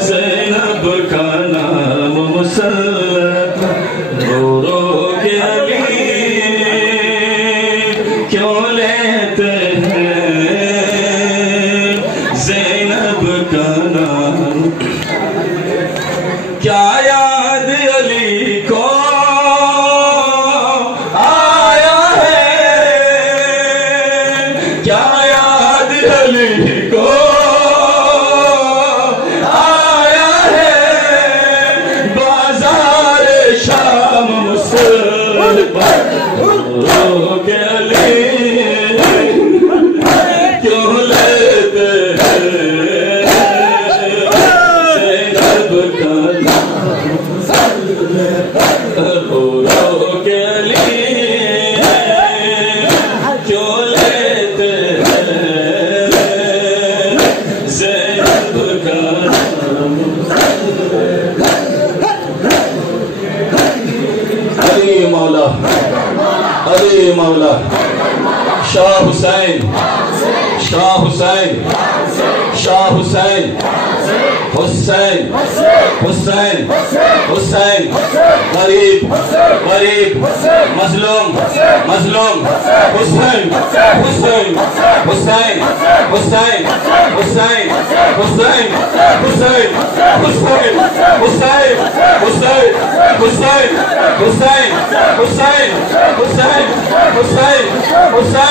زینب کا نام مسلط رو رو کے علی کیوں لیتے ہیں زینب کا نام کیا یاد علی کو آیا ہے کیا یاد علی کو علی مولا شاہ حسین شاہ حسین شاہ حسین حسین حسین حسین غریب غریب مظلوم مظلوم حسین حسین حسین حسین حسین حسین حسین حسین حسین حسین حسین حسین حسین حسین حسین حسین